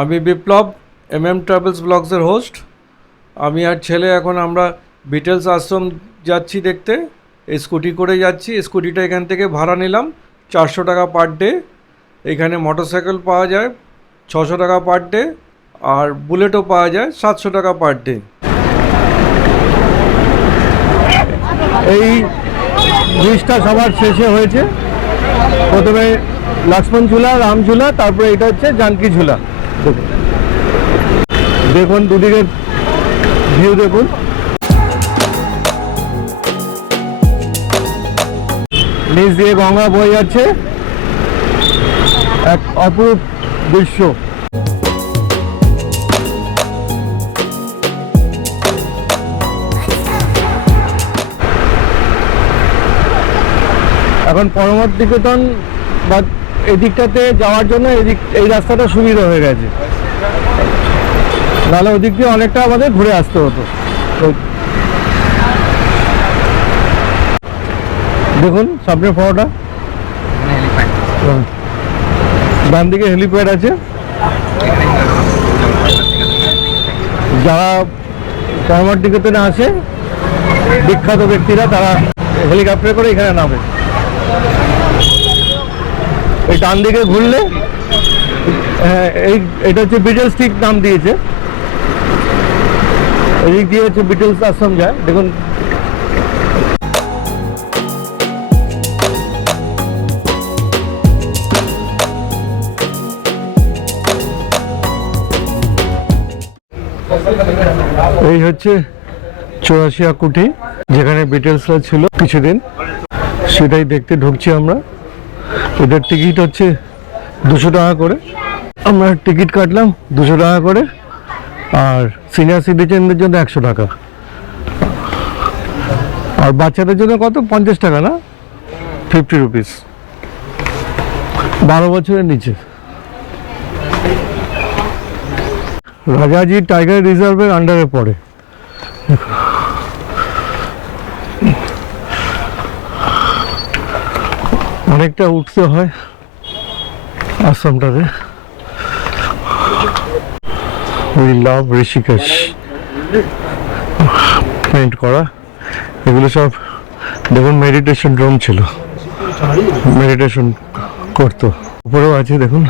আমি Biplab M M travels ব্লগসের host আমি আর ছেলে এখন আমরা বিটেলস আশ্রম যাচ্ছি দেখতে। এই স্কুটি করে যাচ্ছি। স্কুটিটা এখান থেকে ভাড়া নিলাম চারশো টাকা পার ডে এখানে মোটরসাইকেল পাওয়া যায় ছশো টাকা পার ডে আর বুলেটও পাওয়া যায় সাতশো টাকা পার ডে এই ব্রিজটা সবার শেষে হয়েছে। প্রথমে লক্ষ্মণ ঝুলা, রাম ঝুলা, তারপরে এটা হচ্ছে জানকি ঝুলা। দেখুন। দেখুন দুদিকে ভিউ দেখুন। নিচ দিয়ে গঙ্গা বয়ে যাচ্ছে। এক অপরূপ দৃশ্য। এখন পরবর্তীকতন বা এদিকটাতে যাওয়ার জন্য এদিক এই রাস্তাটা সুবিধা হয়ে গেছে। নাহলে ওদিক দিয়ে অনেকটা আমাদের ঘুরে আসতে হতো। দেখুন সামনে ফটোটা। হ্যাঁ। ডান দিকে হেলিপ্যাড আছে। যারা পরবর্তীকতনে আসে বিখ্যাত ব্যক্তিরা তারা হেলিকপ্টার করে এখানে নামে। এই ডান দিকে ঘুরলে হ্যাঁ, এই এটা হচ্ছে বিটেল স্টিক নাম দিয়েছে। এদিক দিয়ে হচ্ছে বিটেলস আশ্রম যায়। দেখুন। এই হচ্ছে চৌরাশিয়া কুঠি যেখানে বিটেলসরা ছিল কিছুদিন। সেটাই দেখতে ঢুকছি আমরা। এটার টিকিট হচ্ছে দুশো টাকা করে। আমরা টিকিট কাটলাম দুশো টাকা করে আর সিনিয়র সিটিজেনদের জন্য একশো টাকা। আর বাচ্চাদের জন্য কত? পঞ্চাশ টাকা না? Fifty rupees. বারো বছরের নিচে। রাজাজি টাইগার রিজার্ভের আন্ডারে পড়ে। অনেকটা উঠতে হয় আশ্রমটাতে। উই লাভ ঋষিকেশ পেন্ট করা। এগুলো সব, দেখুন মেডিটেশন রুম ছিল। মেডিটেশন করতো। উপরেও আছে, দেখুন।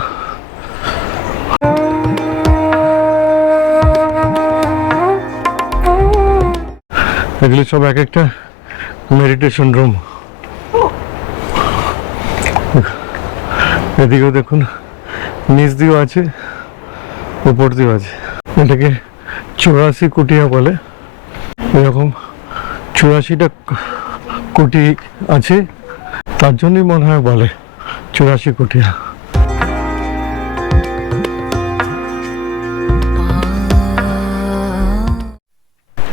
এগুলো সব এক একটা মেডিটেশন রুম এদিকেও দেখুন, নিচ দিয়েও আছে, উপর দিয়েও আছে। এটাকে চুরাশি কুটিয়া বলে। এরকম চুরাশিটা কুটি আছে, তার জন্যই মনে হয় বলে চুরাশি কুটিয়া।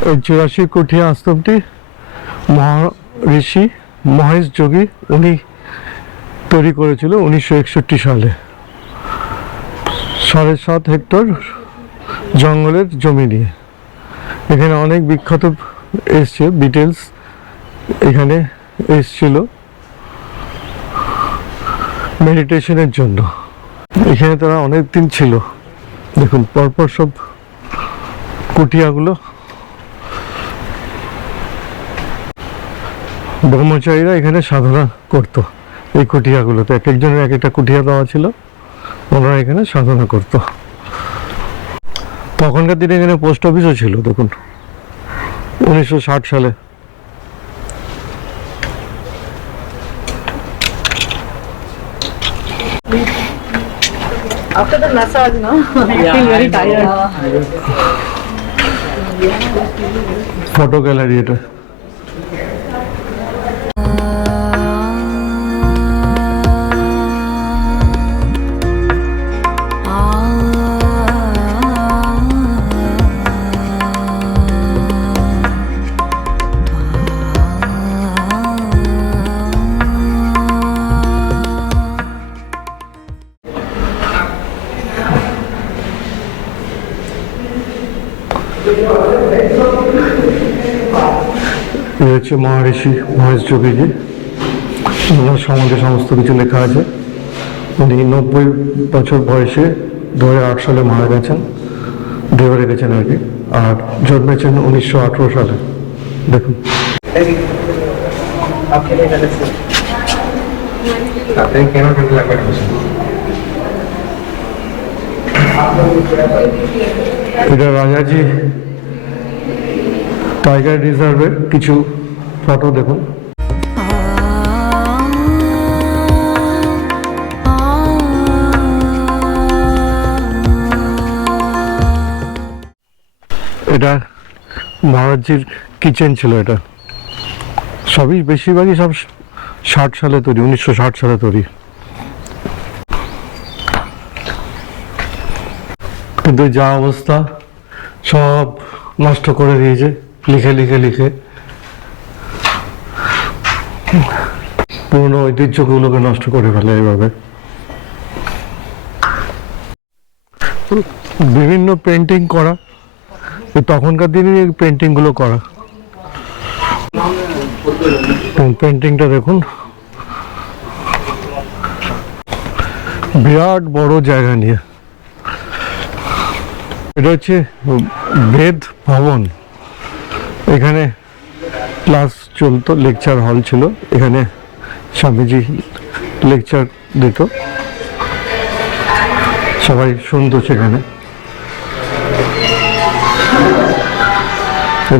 এই চুরাশি কুঠিয়া আশ্রমটি মহা ঋষি মহেশ যোগী, উনি তৈরি করেছিল উনিশশো একষট্টি সালে। সাড়ে সাত হেক্টর জঙ্গলের জমি নিয়ে। এখানে অনেক বিখ্যাত এসছে বিটেলস এখানে এসছিল মেডিটেশনের জন্য। এখানে তারা অনেক দিন ছিল। দেখুন, পরপর সব কুটিয়াগুলো ব্রহ্মচারীরা এখানে সাধনা করতো। এই কুটিয়াগুলোতে এক একজনের এক একটা কুটিয়া দেওয়া ছিল। ওনারা এখানে সাধনা করতো। তখনকার দিনে এখানে পোস্ট অফিসও ছিল দেখুন। উনিশশো ষাট সালে। After the massage, no? I feel very tired. Photo gallery এই হচ্ছে মহারিষি মহেশ যোগীজি। ওনার সম্বন্ধে সমস্ত কিছু লেখা আছে। উনি নব্বই বছর বয়সে দু আট সালে মারা গেছেন দেবে রেখেছেন আর কি, আর জন্মেছেন উনিশশো আঠেরো সালে। দেখুন। এটা রাজাজি টাইগার রিজার্ভের কিছু ফটো, দেখুন। এটা মহারাজির কিচেন ছিল এটা। সবই বেশিরভাগই সব ষাট সালে তৈরি, উনিশশো ষাট সালে তৈরি। কিন্তু যা অবস্থা সব নষ্ট করে দিয়েছে, লিখে লিখে লিখে। পুরনো ঐতিহ্যগুলোকে নষ্ট করে ফেলে এইভাবে। বিভিন্ন পেন্টিং করা তখনকার দিনে পেন্টিংগুলো করা। পেন্টিংটা দেখুন। বিরাট বড় জায়গা নিয়ে। এটা হচ্ছে বেদ ভবন। এখানে ক্লাস চলতো, লেকচার হল ছিল। এখানে স্বামীজি লেকচার দিত। সবাই শুনতো সেখানে। এই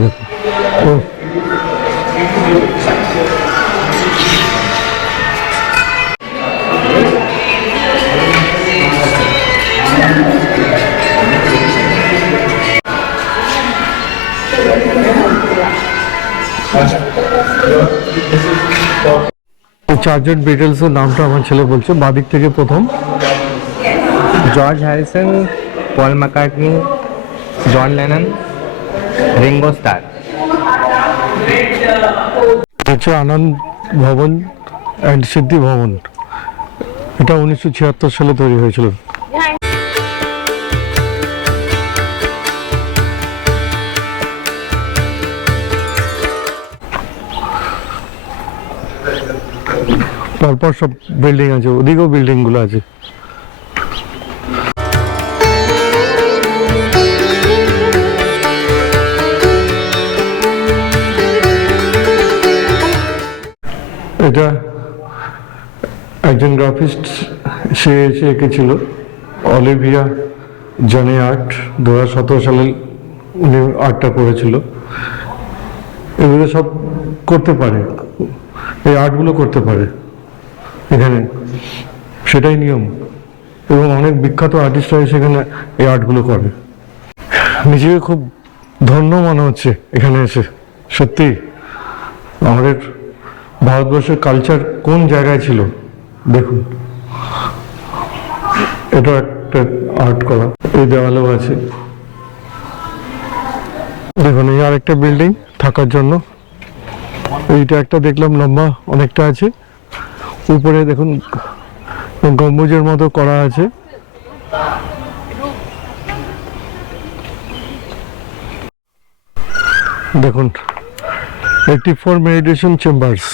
চার্জন বিটলসের নামটা আমার ছেলে বলছে বাদিক থেকে প্রথম। George Harrison Paul McCartney John Lennon Ringo Starr হচ্ছে আনন্দ ভবন অ্যান্ড সিদ্ধি ভবন। এটা উনিশশো ছিয়াত্তর সালে তৈরি হয়েছিল। পরপর সব বিল্ডিং আছে, ওদিকেও বিল্ডিংগুলো আছে। এটা একজন গ্রাফিস্ট সে এসে এঁকেছিল, অলিভিয়া জানে আর্ট, দু হাজার সতেরো সালে উনি আর্টটা করেছিল। এগুলো সব করতে পারে, এই আর্টগুলো করতে পারে। এখানে সেটাই নিয়ম। এবং অনেক বিখ্যাত আর্টিস্টরা সেখানে এই আর্টগুলো করে। নিজেকে খুব ধন্য মনে হচ্ছে এখানে এসে। সত্যি, আমাদের ভারতবর্ষের কালচার কোন জায়গায় ছিল? দেখুন। এটা একটা আর্ট করা এই দেওয়ালেও আছে। দেখুন, এই আরেকটা বিল্ডিং থাকার জন্য। এইটা একটা দেখলাম লম্বা অনেকটা আছে। উপরে দেখুন, গম্বুজের মতো করা আছে। দেখুন এইটি ফোর মেডিটেশন চেম্বার্স,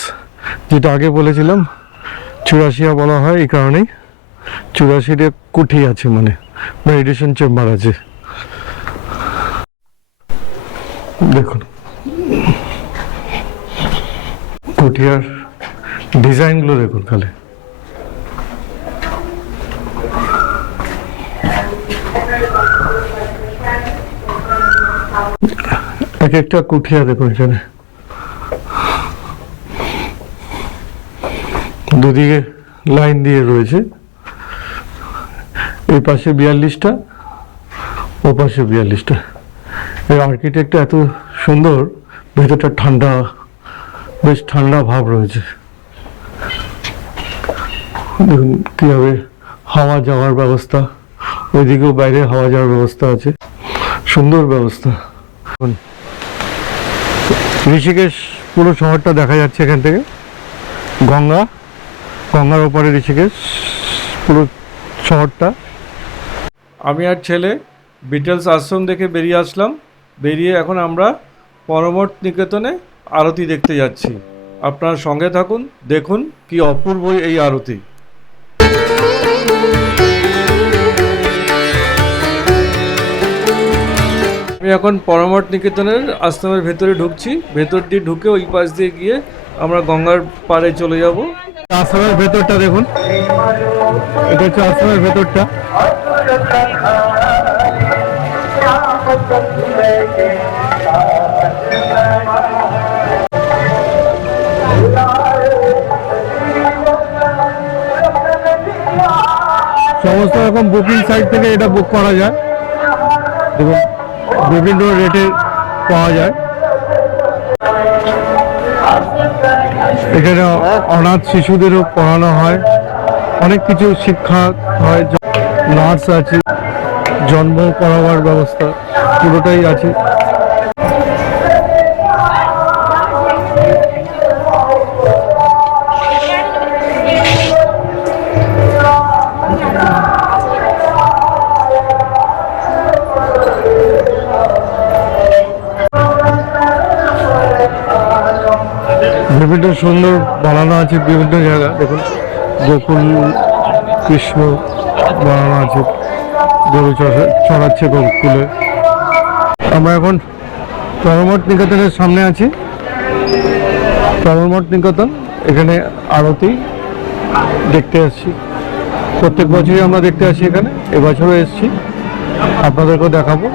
যেটা আগে বলেছিলাম, চুরাশিয়া বলা হয় এই কারণেই। চুরাশিতে কুঠি আছে মানে মেডিটেশন চেম্বার আছে। দেখুন, কুঠিয়ার ডিজাইনগুলো দেখুন খালি। এক একটা কুঠিয়া দেখুন এখানে। দুদিকে লাইন দিয়ে রয়েছে। এই পাশে বিয়াল্লিশটা, ও পাশে বিয়াল্লিশটা। এই আর্কিটেক্টটা এত সুন্দর, ভেতরটা ঠান্ডা, বেশ ঠান্ডা ভাব রয়েছে। দেখুন কীভাবে হাওয়া যাওয়ার ব্যবস্থা, ওইদিকেও বাইরে হাওয়া যাওয়ার ব্যবস্থা আছে। সুন্দর ব্যবস্থা। ঋষিকেশ পুরো শহরটা দেখা যাচ্ছে এখান থেকে। গঙ্গা, গঙ্গার ওপারে ঋষিকেশ, পুরো শহরটা। আমি আর ছেলে বিটেলস আশ্রম দেখে বেরিয়ে আসলাম। বেরিয়ে এখন আমরা পরমট নিকেতনে আরতি দেখতে যাচ্ছি। আপনার সঙ্গে থাকুন, দেখুন কি অপূর্ব এই আরতি। আমি এখন পরমঠ নিকেতনের আশ্রমের ভেতরে ঢুকছি। ভেতর দিয়ে ঢুকে ওই পাশ দিয়ে গিয়ে আমরা গঙ্গার পাড়ে চলে যাব। আশ্রমের ভেতরটা দেখুন। এটা হচ্ছে আশ্রমের ভেতরটা। সমস্ত রকম বুকিং সাইট থেকে এটা বুক করা যায়। দেখুন। বিভিন্ন রেটে পাওয়া যায়। এখানে অনাথ শিশুদেরও পড়ানো হয়। অনেক কিছু শিক্ষা হয় নার্স আছে, জন্ম করাবার ব্যবস্থা পুরোটাই আছে। সুন্দর বানানো আছে বিভিন্ন জায়গা। দেখুন, গোকুল, কৃষ্ণ বানানো আছে, গরু চড়া- চড়াচ্ছে গোকুলে। আমরা এখন চরমঠ নিকেতনের সামনে আছি। চরমঠ নিকেতন, এখানে আরতি দেখতে আসছি। প্রত্যেক বছরই আমরা দেখতে আসি এখানে, এবছরও এসেছি। আপনাদেরকেও দেখাবো।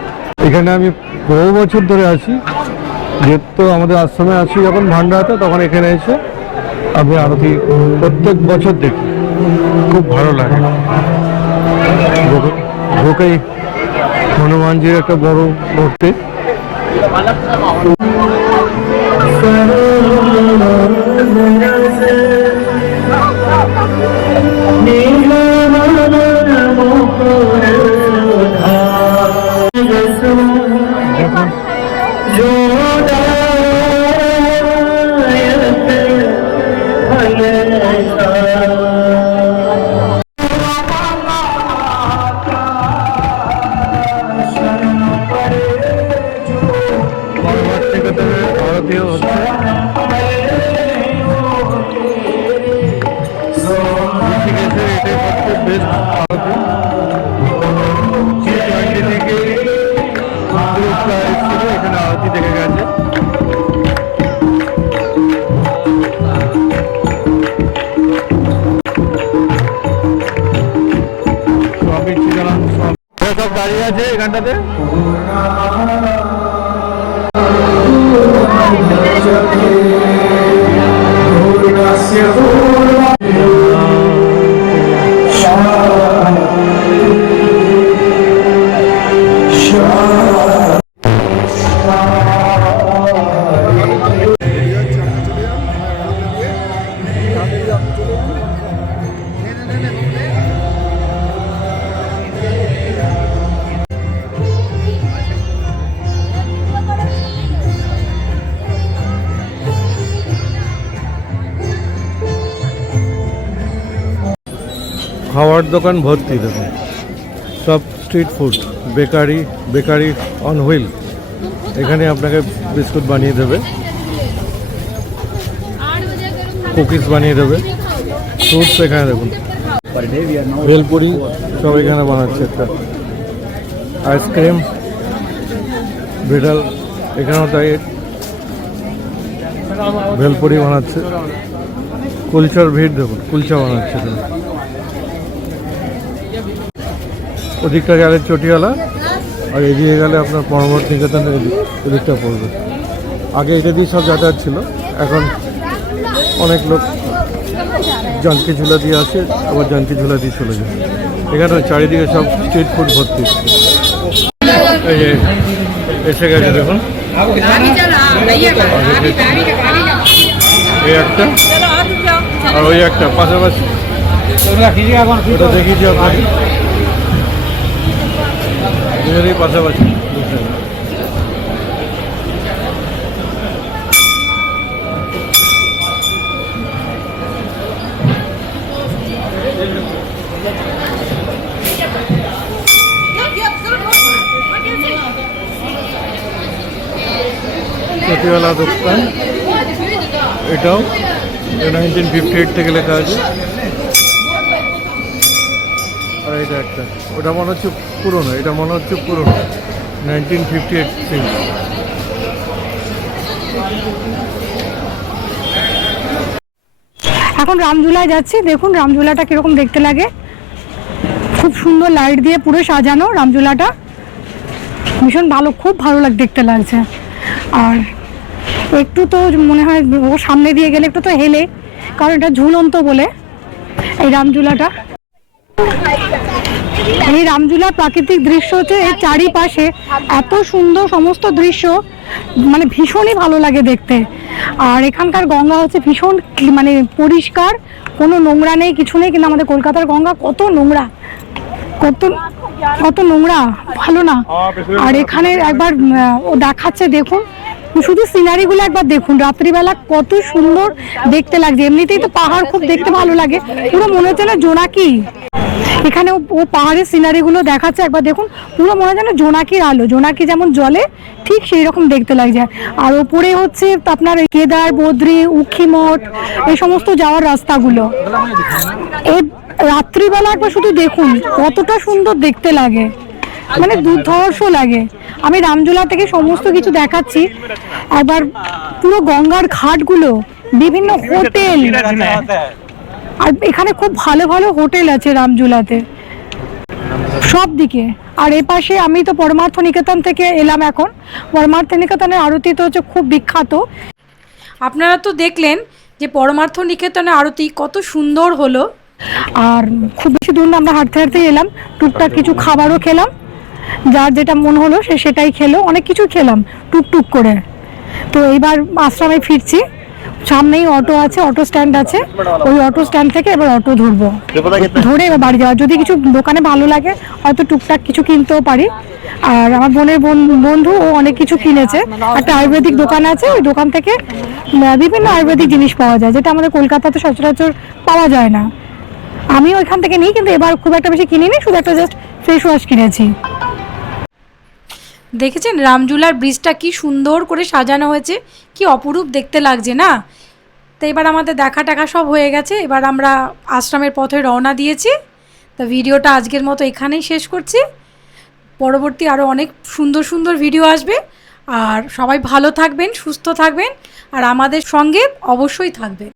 এখানে আমি বহু বছর ধরে আছি। যেহেতু আমাদের আশ্রমে আসি যখন ভান্ডারাতে তখন এখানে এসে আমি আরতি প্রত্যেক বছর দেখি। খুব ভালো লাগে। ঢোকেই হনুমানজির একটা বড় মূর্তি। দাঁড়িয়ে আছে এখানটাতে খাওয়ার দোকান ভর্তি দেখুন সব street food bakery bakery on wheel এখানে আপনাকে বিস্কুট বানিয়ে দেবে। কুকিজ বানিয়ে দেবে। ফ্রুটস এখানে দেখুন। ভেলপুরি সব এখানে বানাচ্ছে একটা। আইসক্রিম বিড়াল এখানেও তাই ভেলপুরি বানাচ্ছে। কুলচার ভিড় দেখুন, কুলচা বানাচ্ছে দেখুন ওদিকটা গেলে চটিয়ালা, আর এগিয়ে গেলে আপনার পরবর্তী নিকেতনের এদিকটা পড়বে। আগে এটা দিয়ে সব যাতায়াত ছিল, এখন অনেক লোক জানকি ঝুলা দিয়ে আসে, আবার জানকি ঝুলা দিয়ে চলে যায়। এখানে চারিদিকে সব স্ট্রিট ফুড ভর্তি। এই যে, এসে গেছে দেখুন। এই একটা, আর ওই একটা, পাশাপাশি। দেখিয়েছি আপনাকে। দুজনেই পাশাপাশি বুঝলেন চটিওয়ালা দোকান এটাও নাইনটিন ফিফটি এইট থেকে লেখা আছে আর এটা একটা ওটা মনে হচ্ছে পুরনো, এটা মনে হচ্ছে পুরনো নাইনটিন ফিফটি এইট এখন রামঝুলায় যাচ্ছি, দেখুন রামঝুলাটা কীরকম দেখতে লাগে। খুব সুন্দর লাইট দিয়ে পুরো সাজানো রামঝুলাটা। ভীষণ ভালো, খুব ভালো লাগ দেখতে লাগছে। আর একটু তো মনে হয় ও সামনে দিয়ে গেলে একটু তো হেলে, কারণ এটা ঝুলন্ত বলে এই রামঝুলাটা। এই রামঝুলার প্রাকৃতিক দৃশ্য হচ্ছে এর চারিপাশে এত সুন্দর সমস্ত দৃশ্য মানে ভীষণই ভালো লাগে দেখতে। আর এখানকার গঙ্গা হচ্ছে ভীষণ মানে পরিষ্কার, কোনো নোংরা নেই, কিছু নেই, কিন্তু আমাদের কলকাতার গঙ্গা কত নোংরা, কত কত নোংরা, ভালো না। আর এখানে একবার ও দেখাচ্ছে, দেখুন। শুধু সিনারিগুলো একবার দেখুন, রাত্রিবেলা কত সুন্দর দেখতে লাগছে। এমনিতেই তো পাহাড় খুব দেখতে ভালো লাগে। পুরো মনে হচ্ছে না জোনাকি। এখানে ও- পাহাড়ের সিনারিগুলো দেখাচ্ছে। একবার দেখুন, পুরো মনে হয় যেন জোনাকির আলো। জোনাকি যেমন জলে, ঠিক সেই রকম দেখতে লাগছে। আর ওপরে হচ্ছে আপনার কেদার, বদ্রি উখিমঠ এই সমস্ত যাওয়ার রাস্তাগুলো। এই রাত্রিবেলা একবার শুধু দেখুন, কতটা সুন্দর দেখতে লাগে। মানে দুর্ধর্ষ লাগে। আমি রামজোলা থেকে সমস্ত কিছু দেখাচ্ছি। একবার পুরো গঙ্গার ঘাটগুলো, বিভিন্ন হোটেল আর এখানে খুব ভালো ভালো হোটেল আছে রামজুলাতে। সব দিকে। আর এ পাশে আমি তো পরমার্থ নিকেতন থেকে এলাম এখন। পরমার্থ নিকেতনের আরতি তো হচ্ছে খুব বিখ্যাত। আপনারা তো দেখলেন যে পরমার্থ নিকেতনে আরতি কত সুন্দর হলো। আর খুব বেশি দূর না আমরা হাঁটতে হাঁটতে এলাম। টুকটাক কিছু খাবারও খেলাম। যার যেটা মন হলো সে সেটাই খেলো। অনেক কিছু খেলাম টুকটুক করে। তো এইবার আশ্রমে ফিরছি। সামনেই অটো আছে অটো স্ট্যান্ড আছে। ওই অটো স্ট্যান্ড থেকে এবার অটো ধরবো। ধরে এবার বাড়ি যাওয়া যদি কিছু দোকানে ভালো লাগে হয়তো টুকটাক কিছু কিনতেও পারি। আর আমার বোনের বোন- বন্ধু ও অনেক কিছু কিনেছে। একটা আয়ুর্বেদিক দোকান আছে ওই দোকান থেকে বিভিন্ন আয়ুর্বেদিক জিনিস পাওয়া যায় যেটা আমাদের কলকাতাতে সচরাচর পাওয়া যায় না। আমি ওইখান থেকে নিই কিন্তু এবার খুব একটা বেশি কিনিনি শুধু একটা জাস্ট ফেস ওয়াশ কিনেছি। দেখেছেন? রামজুলার ব্রিজটা কি সুন্দর করে সাজানো হয়েছে। কি অপরূপ দেখতে লাগছে, না? তো এবার আমাদের দেখা টাকা সব হয়ে গেছে। এবার আমরা আশ্রমের পথে রওনা দিয়েছি। তা ভিডিওটা আজকের মতো এখানেই শেষ করছি। পরবর্তী আরও অনেক সুন্দর সুন্দর ভিডিও আসবে। আর সবাই ভালো থাকবেন, সুস্থ থাকবেন। আর আমাদের সঙ্গে অবশ্যই থাকবেন।